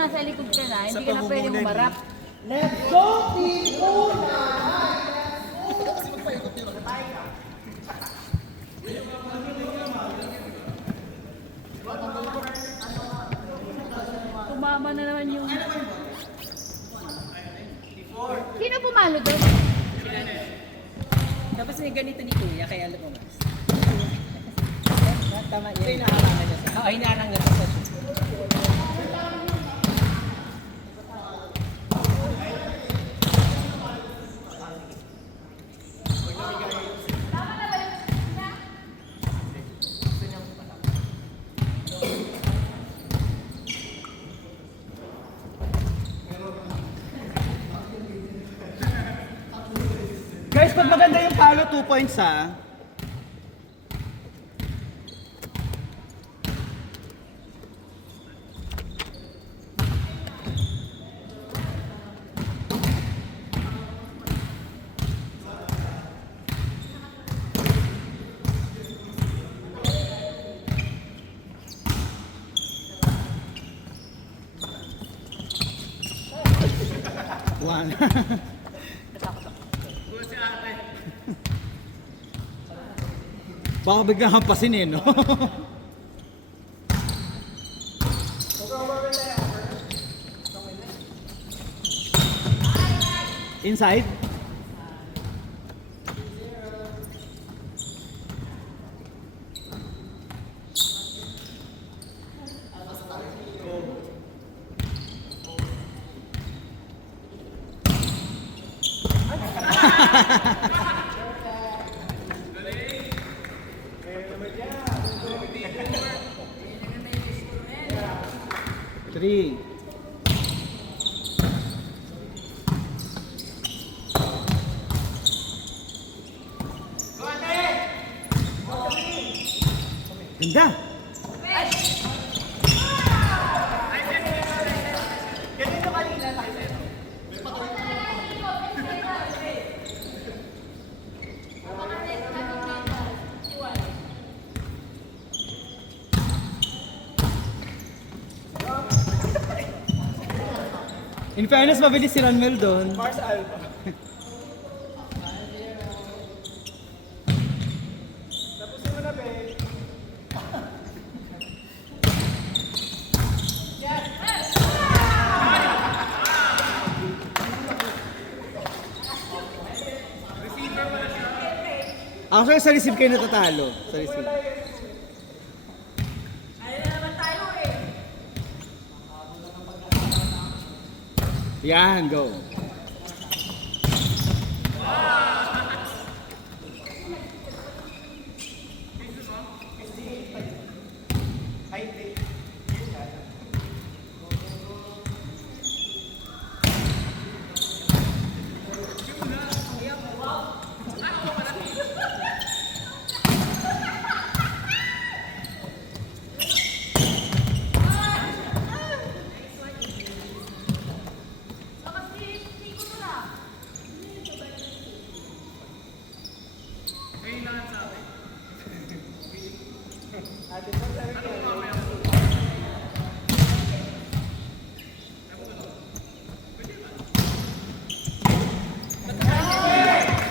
Nasa likod ka na, hindi ka na pwede umarap. Let's go, team Una! Tumama na naman yung... Sino pumalo doon? Tapos may ganito ni Kuya, kaya lumamas. Tama yun. Hinaharang niya siya. Oo, hinaharang niya siya sa shoot. Guys, pag maganda yung palo, 2 points ha. One. Baka biglang hampasin eh, no? Inside? Three. Ganda. In fairness, mabilis si Ranmel doon. Mars Alpha. Tapusin mo na, be. Actually, sa receive kayo natatalo. Sa receive. Yan, go.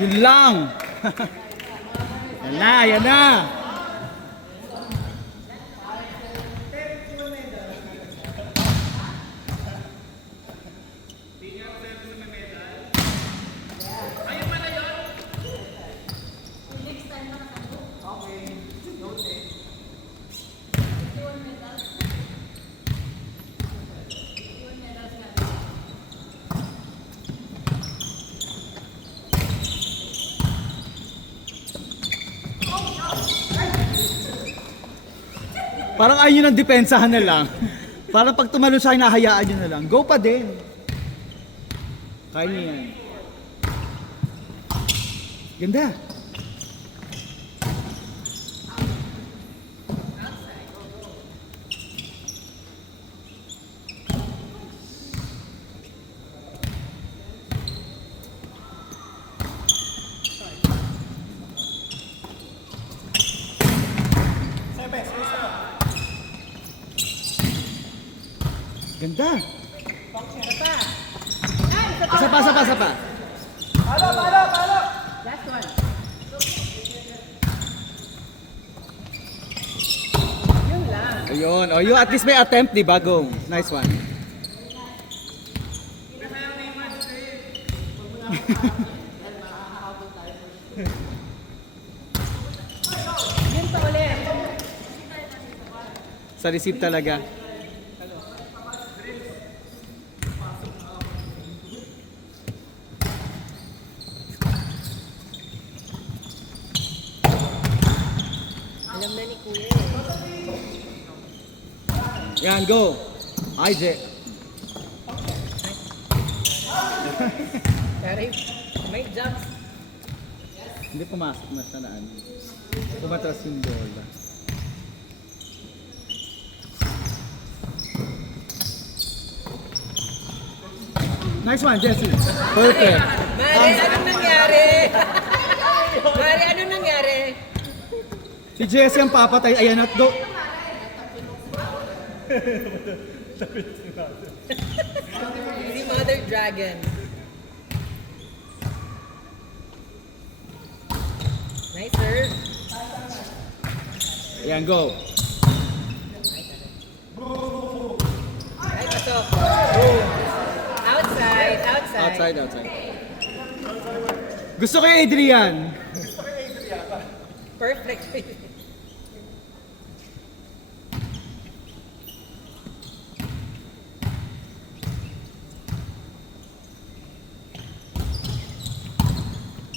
Yun lang. Yan na, yan na. Parang ayun ang depensahan na lang. Parang pag tumalo siya, hinahayaan nyo na lang. Go pa din. Kaya niya yan. Ganda. Ganda. Isa pa. Isa pa. Last one. Yun lang. Ayun. Oh, you at least may attempt, di ba? Go. Nice one. Yun pa ulit. Sa receive talaga. Alam na ni Kuya eh. Yan, go. IJ. Pero may jumps. Hindi pumasok na siya na ano. Pumatras yung bola. Nice one, Jesse. Perfect. Mari, anong nangyari? Mari, anong nangyari? Si Jesse ang papatay. Ayan at go. Si Mother Dragon. Nice serve. Ayan, go. Ay, pasok. Outside. Outside. Gusto ko yung Adrian. Perfect.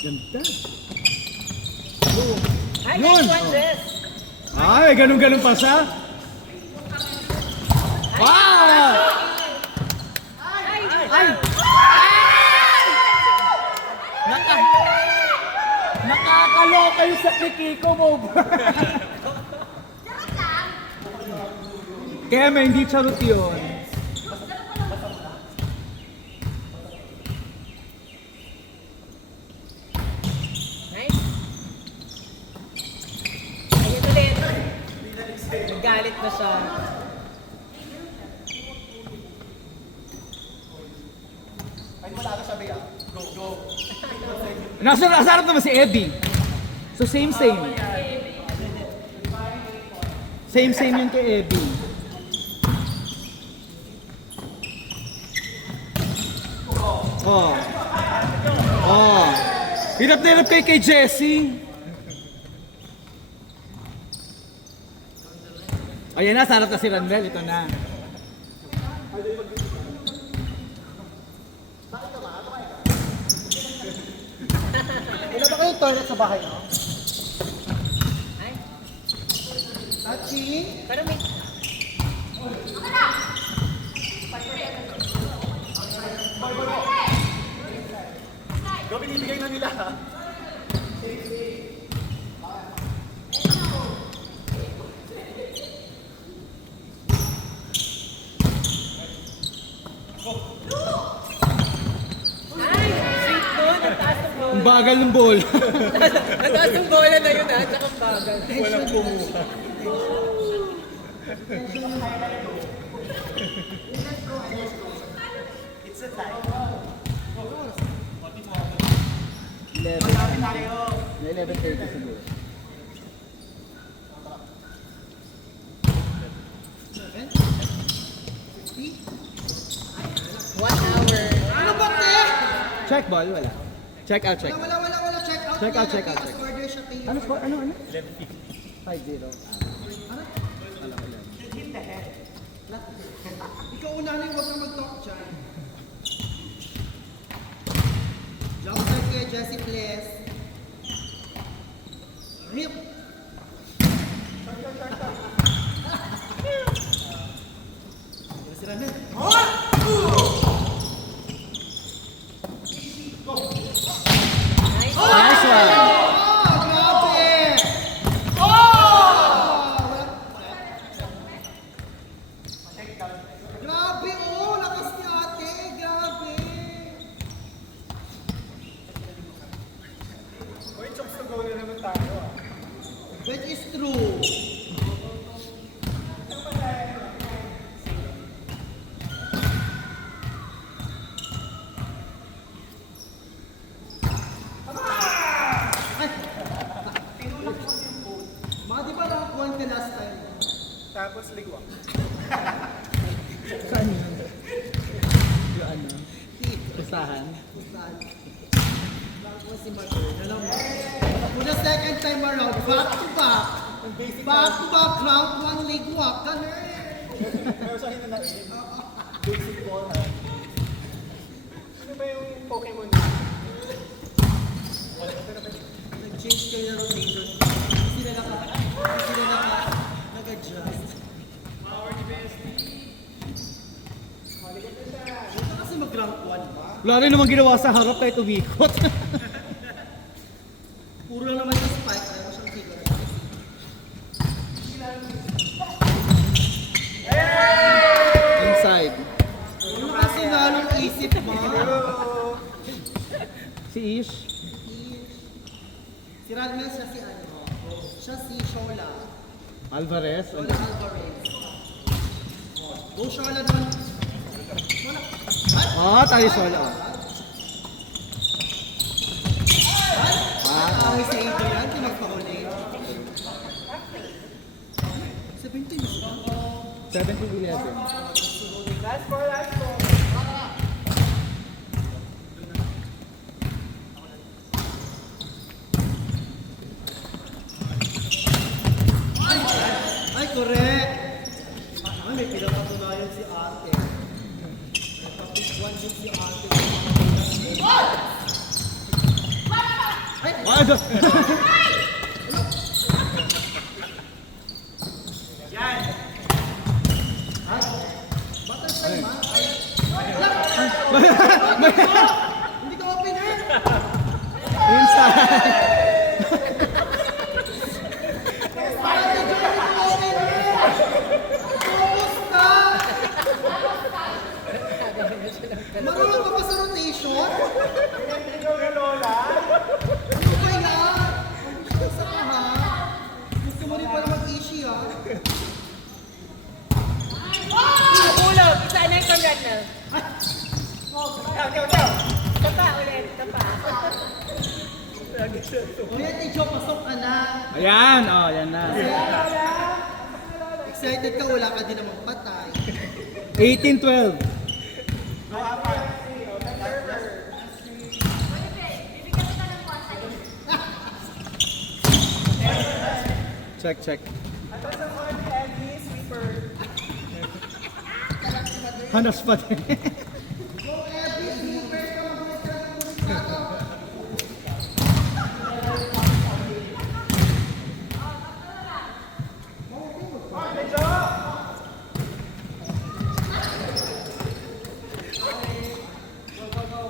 Ganda. Ay, Yun. nice one, Jess. Ay, ganun-ganun pa siya. Wow! Ay! Nakakaloka yung sa Kiko mo. Kaya may hindi charot yun. Nice. Ayun ulit. Nagalit na siya. Nasa harap naman si Abby. So same. Same yun kay Abby. Oh. Hirap na hirap kay Jessie. Ayan na, sarap na si Ranvel. Ito na. Wala ba kayong toilet sa bahay, no? Ay, Achi? pero may... Binibigay na nila, ha? Ay, sweet doon. Ang taas ng bola. Ang bagal ng bola. Ang taas ng bola na yun, ha? Tsaka ang bagal. Walang kumuha. It's a tie. 11:30 siguro. One hour. Ano ba, te? Check ball, wala. Check out. Wala. Check out. Check out, check out. Order siya, te. Ano score? Ano? 5-0. Ikaw unahin, huwag kang mag-talk dyan. Jump shot kay Jessie, please. Rip! Nice. Nice one. Grabe! Grabe, oh! Lakas ni ate! Grabe! si Matur. Alam mo? For the second time around, back to back. Back to back, round 1 leg walk. Ganun. Pero sa akin na basic ball ha. Sino ba yung Pokemon niya? Nag-change kayo na rotation. Sila nag-adjust. Ito kasi mag-rank 1 ba? Wala rin naman ginawa sa harap kahit umikot. Puro lang naman yung spike. Ayaw siyang figure. Inside. Ano kasi lalong isip mo? Si Ish. Si Radmel siya si ano? Siya si Shola. Alvarez. Shola Alvarez. Go Shola doon. Tayo solo. Away sa ito yan, di magpahuli. 17 na siya. 17-11. Last four. Ay, correct! Ay, may pinapatunayan si ate. May one din si ate. Butterfly man. Hindi ka opener! Inside. Marunong ka pa sa rotation? Lola? Ano ba yan? Sa ka ha? Gusto mo rin pala mag-ishi ha? Ulo, isa na yung Radmel. Daw. Tapa ulit, tapa. Kuya Tijo, pasok ka na. Ayan, yan na. Excited ka, wala ka din namang patay. 18-12. Check. Hanas pa din.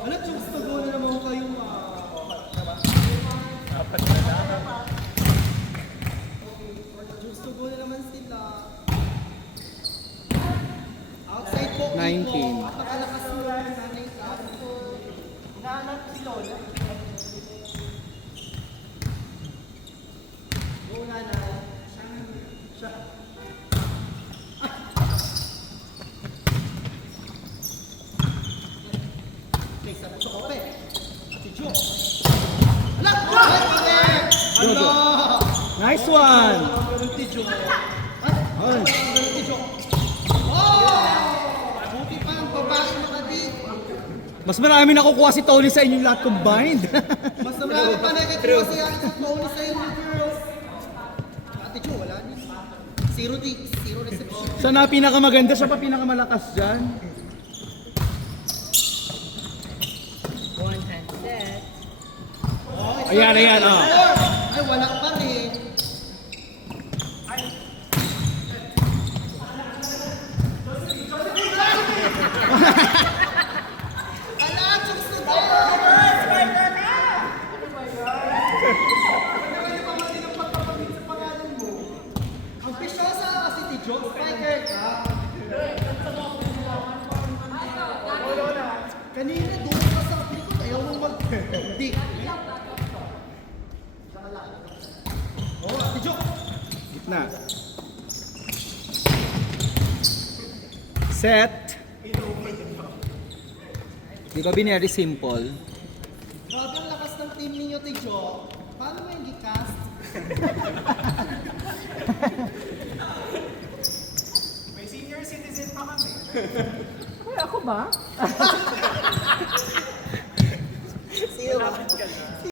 Ano, chunks na go na naman kayo Chunks to go na naman sila. Outside po, 19. Napakalakas mo yung nanay ka. Hinahanap si Lola. Go na na. Siya. Okay, sa puso ko pa eh. Si Jo. Alak! Jojo. Nice one. Si Jo. Ay. Si Jo. Oh! Buti pa ang babae makadit. Mas marami nakukuha si Tony sa inyong lahat combined. Mas marami pa nagkikuha si Ate sa Tony sa inyo, girls. Ate Jo, wala din. Zero reception. Siya na pinakamaganda, siya pa pinakamalakas dyan. One hand set. Ayan. Ay, wala pa rin. Ala, chunks na go! Ang pisyosa kasi si Jo, spiker ka. Kanina doon ka sa likod, ayaw mong mag-hindi. Oh, Ate Jo! Gitna. Set. Di ba binary simple? Grabe ang lakas ng team ninyo, Ate Jo. Paano mo yung gicast? May senior citizen pa kami. Uy, ako ba? Sino ba?